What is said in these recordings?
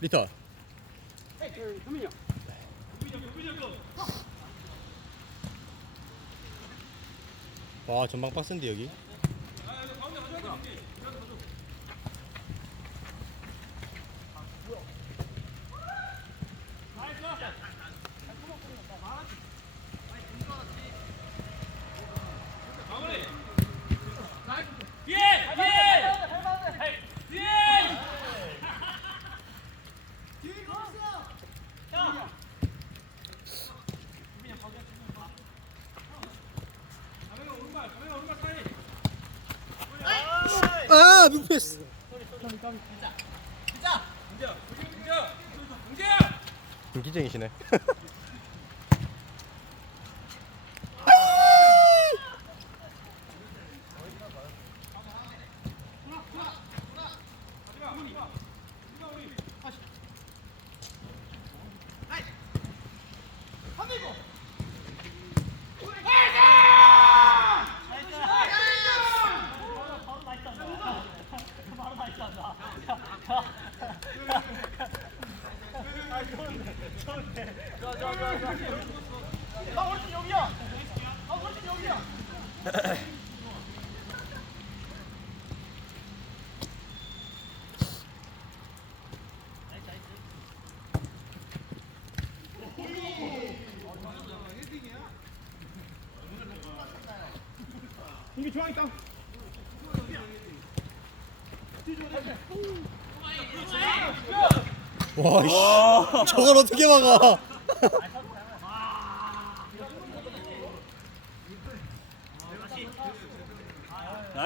리터. 와 전방 박스인데 여기. 아 민패스. 인기쟁이시네. 와, 씨. 저걸 어떻게 막아?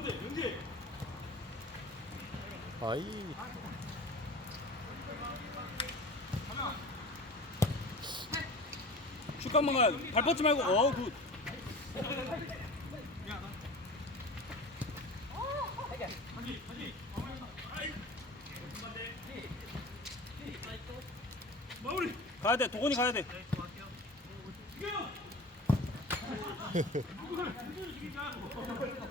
킥. 아이. 슛감만 가야 돼. 발 뻗지 말고. 어 굿. 가야 돼. 도건이 가야 돼.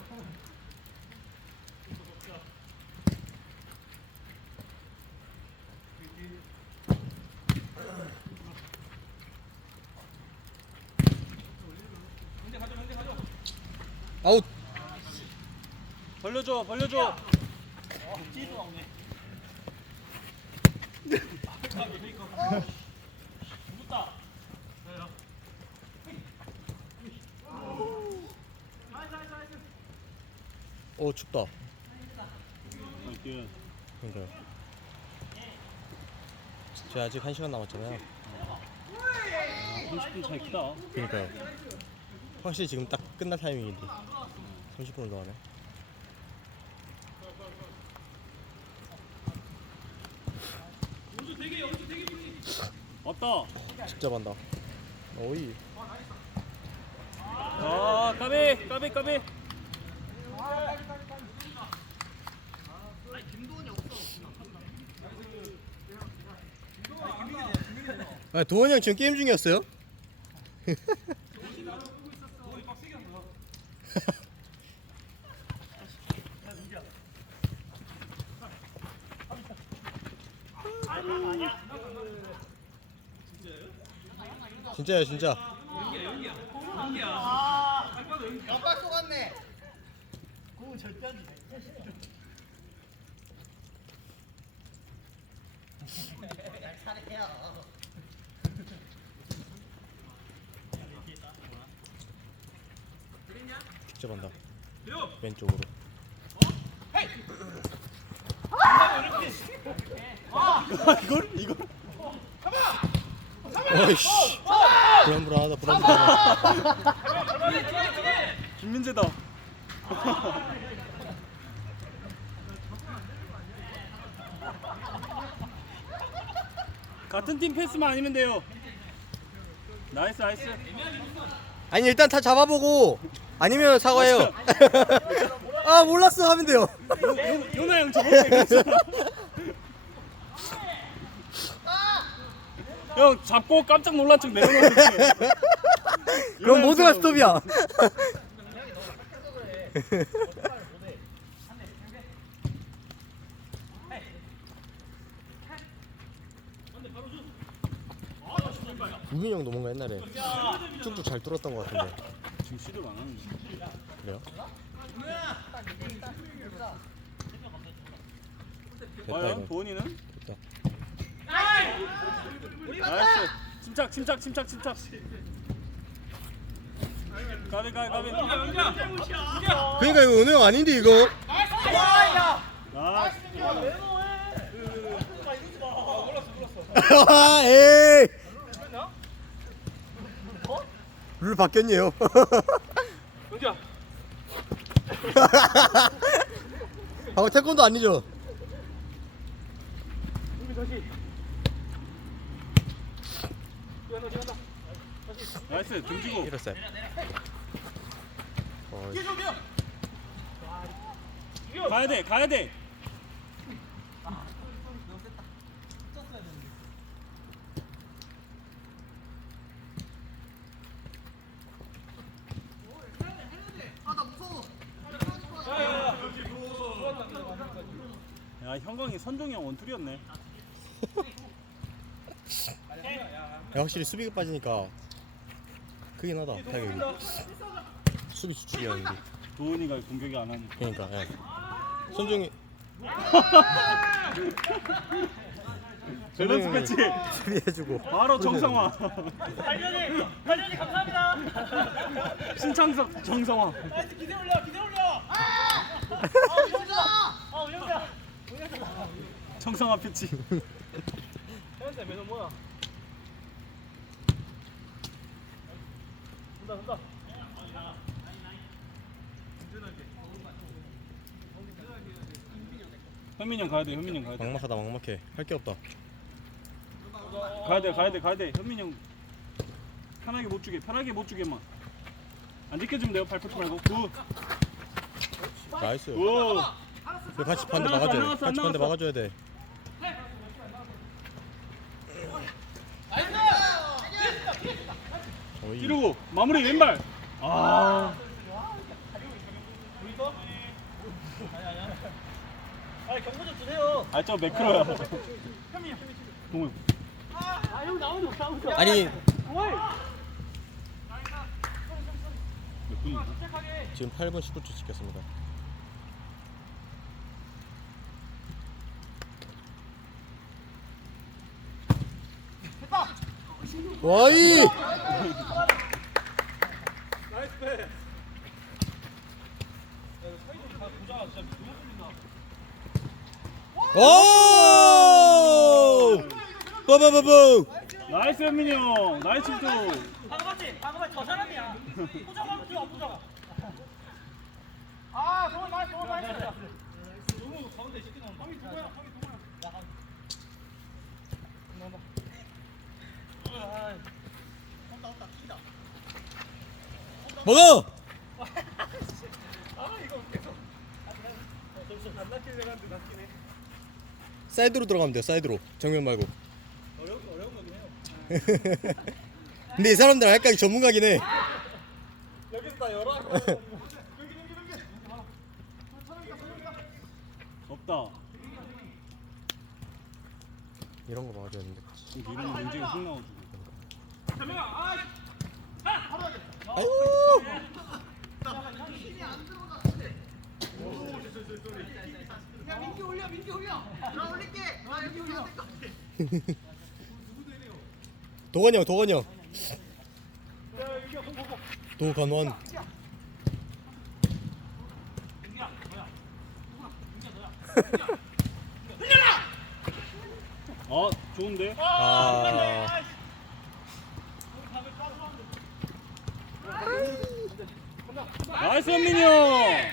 아웃. 벌려줘. 벌려줘. 오 춥다. 그러니까. 저 아직 한 시간 남았잖아요. 30분 차이 크다. 그러니까요. 확실히 지금 딱 끝날 타이밍인데 30분을 더 하네. 왔다. 직접 한다. 오이. 아 까비 까비 까비. 아 도원이 형 지금 게임 중이었어요? 진짜요 진짜 아빠 쏘갔네. 공은 절대 안 돼. 잘 차례요. 직접 한다 왼쪽으로 이걸? 이걸? 어이씨 불안불안하다 불안불안하다 김민재다. 같은 팀 패스만 아니면 돼요. 나이스 나이스. 아니 일단 다 잡아보고 아니면 사과해요 아 몰랐어 하면 돼요 요- 요나 형 저번에 그랬잖아. 형 잡고 깜짝 놀란 척 내려놓는 거. 그럼 모두가 스톱이야 우빈이 형도 뭔가 옛날에 쭉쭉 잘 뚫었던 것 같은데 지금 시도를 안 하는데. 그래요? 됐다 과연 도원이는? 나이스. 침착 침착 침착 침착. 가비 가비 가비. 그러니까 이거 형 아닌데 이거 나이스. 아, 에이 룰 바뀌었네요 방금 태권도 아니죠? 나이스 등지고. 이랬어요 어, 가야 돼 가야 돼. 야 형광이 선종이 형 원툴이었네. 야, 확실히 수비가 빠지니까 크긴 하다 타격이 수비 주축이었는데 도훈이가 공격이 안 하니까. 그러니까 예. 손정이 밸런스 배치. 수비해주고 바로 정성화. 달련이 달련이 감사합니다. 신창석 정성화. 기대 올려 기대 올려. 아 운영자. 아 운영자. 정성화 피치. 현재 매너 뭐야? 온다 온다. 현민이 형 가야 돼. 현민이 형 가야 돼. 막막하다 막막해 할 게 없다 가야 돼. 가야 돼. 가야 돼. 현민이 형 편하게 못 주게. 편하게 못 주게만. 안 지켜주면 돼요. 발포치 말고. 굿. 나이스 오. 그 같이 반대 안 막아줘야 안돼 같이 안 반대 나왔어. 막아줘야 돼 어이. 이러고 마무리 왼발. 아. 아 경고 좀 주세요. 아 저 매크로야. 동호. 아형 나오죠 나오죠. 아니? 지금 8분 19초 찍혔습니다 와이 오! 빠바바보! 나이스 현민이 형. 나이스 봤지? 방금 봤지? 저 사람이야. 포장하면 들어 포장. 아 정말 나이스 정말 나이스. 너무 가운데 시키 나온다. 형이 누구야? 형이 누구야? 나온다. 온다 온다 뛴다. 먹어! 아 이거 계속. 점수 안 낚이는 애한테 낚이네. 사이드로 들어가면 돼요 사이드로 정면 말고 어려운 어려운 거긴 해요. 근데 이 사람들 할까 전문가긴 해 여기서 다 열어. 여기 여기 여기. 없다. 이런 거 막아줘야 되는데 이런 문제가 훅 나와주고. 아이고 야 민기 올려 민기 올려. 나 올릴게. 나 여기 올려. 도건이 형 도건이 형 보고. 도건원 어 좋은데? 아 나이스 현민이 형안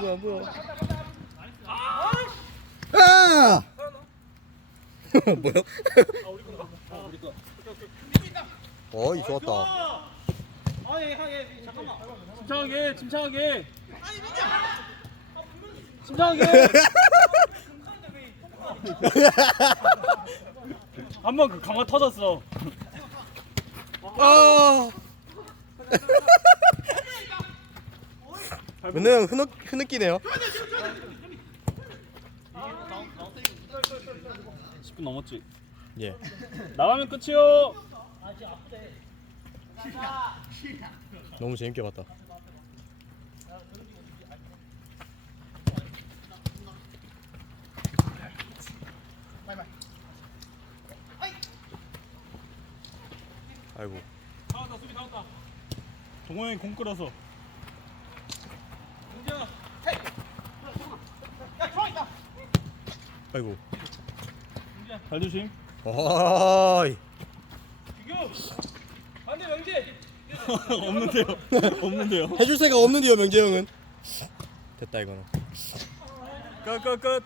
보여 안 보여 아! 뭐요? 어이 좋았다. 아예 하예 잠깐만 침착하게 침착하게. 침착하게. 한 번 그 강화 터졌어 아. 은호 형 흐느끼, 흐느끼네요. 10분 넘었지? 예. 나가면 끝이요. 너무 재밌게 봤다 아이고. 나왔다 수비 나왔다 동호 형이 공 끌어서. 공지야 헤이! 야 좋아 있다. 아이고. 발 조심. 어이. 지금 반대 명재 없는데요. 없는데요. 해줄 새가 없는데요 명재 형은. 됐다 이거는. 끝 끝 끝